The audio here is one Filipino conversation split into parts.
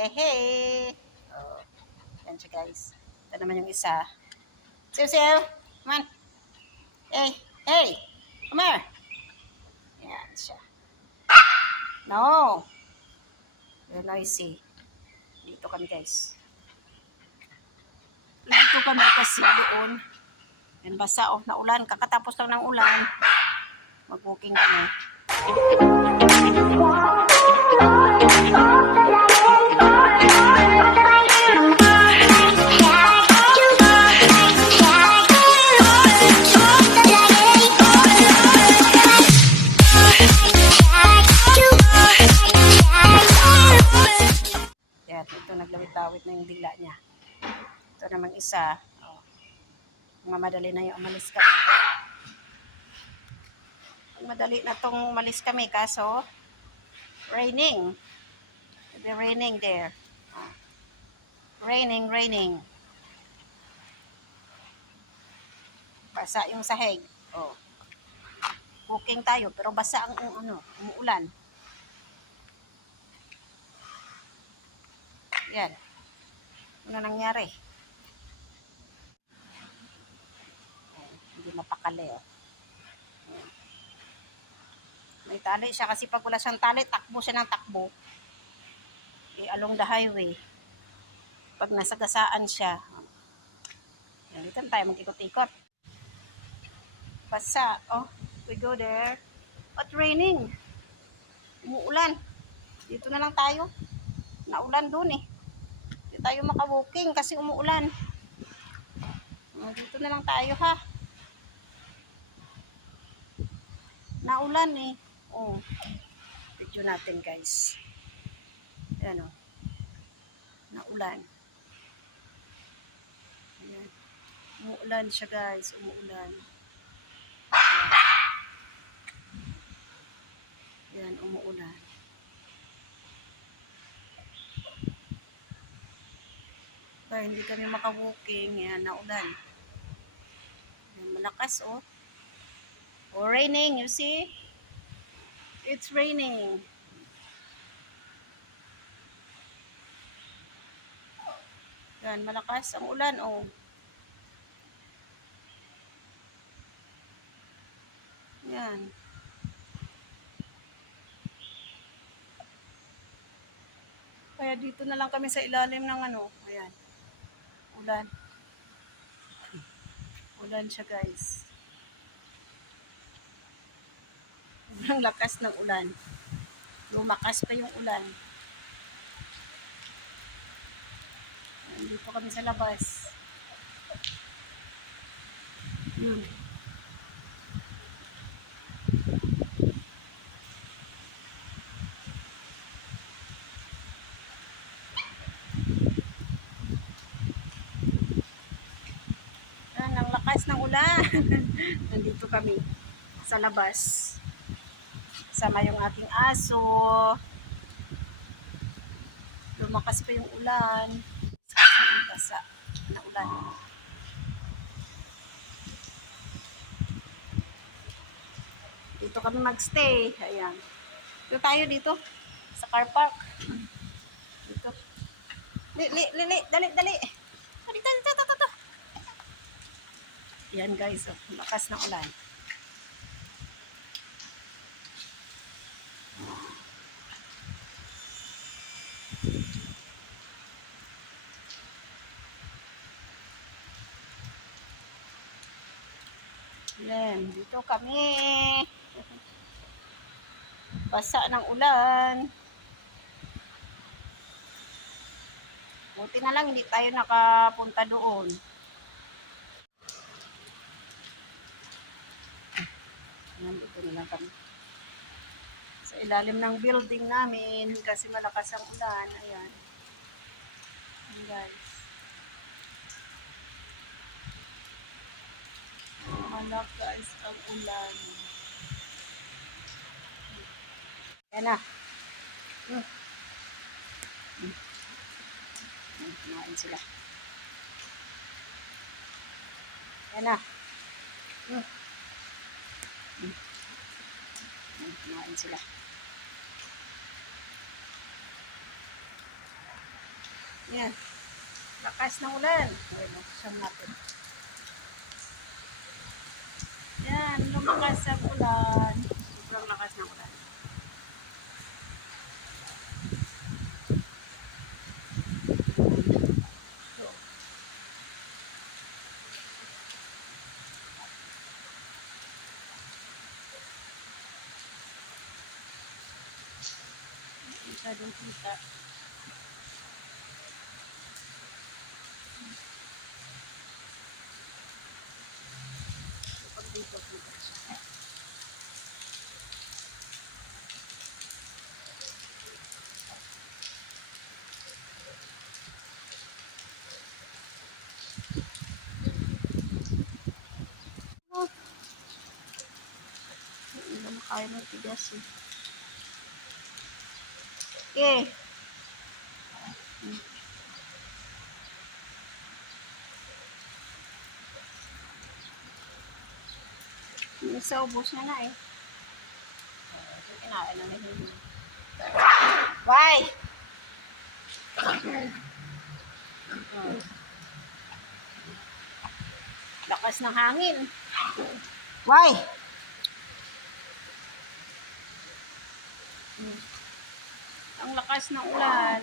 Hehe. Oh, yan siya guys. Ito naman yung isa. Siw, siw. Come on. Hey, hey. Come here. Yan siya. No. You're noisy. Dito kami guys. Dito kami kasi doon. Yan basa oh, na ulan. Kakatapos lang ng ulan. Mag-walking kami. Madali na yung umalis kami. Madali na tong umalis kami kaso raining. It'll raining there. Raining, raining. Basa yung sahig. Oh. Cooking tayo pero basa ang ang ano, umuulan. Yan. Ano nangyari? Ayan, Hindi mapakali, oh. May tali siya kasi pag wala siyang tali, takbo siya ng takbo. Eh, along the highway. Pag nasa gasaan siya. Yan, dito tayo magikot-ikot. Basa. Oh, we go there. But raining. Umuulan. Dito na lang tayo. Naulan doon eh. Hindi tayo maka-walking kasi umuulan. Oh, dito na lang tayo ha. Naulan eh. Oh. Video natin guys. Ayan oh. Naulan. Ayan. Umuulan siya guys. Umuulan. Ayan, umuulan. Kaya hindi kami maka-walking. Yan, naulan. Malakas, oh. Oh, raining, you see? It's raining. Yan, malakas ang ulan, oh. Yan. Kaya dito na lang kami sa ilalim ng ano. Ayan. Ulan. Ulan siya guys. Ang lakas ng ulan. Lumakas pa yung ulan. Ayan, Dito kami sa labas. Yun. Ang lakas ng ulan. Nandito kami sa labas. Sama yung ating aso. Lumakas pa yung ulan. Basa na ulan. Dito kami magstay. Ayan. Dito tayo dito. Sa car park. Dito. Li, li, li, li. Dali, dali. Dito, dito, dito, dito. Yan guys, oh, lakas ng ulan. Yan, dito kami. Basa ng ulan. Buti na lang hindi tayo nakapunta doon. Nandito na lang kami. Sa ilalim ng building namin kasi malakas ang ulan. Ayan. Ayan guys. Malakas ang ulan. Ayan na. Hmm. Hmm, Kumain sila. Ayan na. Hmm. Hmm, Kumain sila. Yan. Lakas ng ulan. Ayun, siyam natin. Yan, lumakas ang ulan. Sobrang lakas ng ulan. So, masyadong kita. Naman kaya ng tigas eh. Okay. Isa ubos na na eh. Kinain na nila. Why? Lakas ng hangin. Why? Ang lakas ng ulan.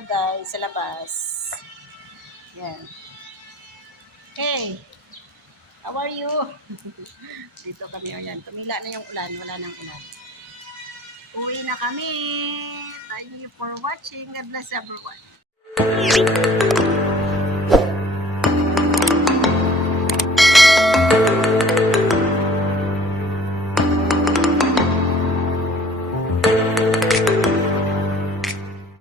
tatlo guys sa labas. Yan. Hey, how are you? Dito kami o yan. Tumila na yung ulan. Wala nang ulan. Uwi na kami. Thank you for watching. God bless everyone.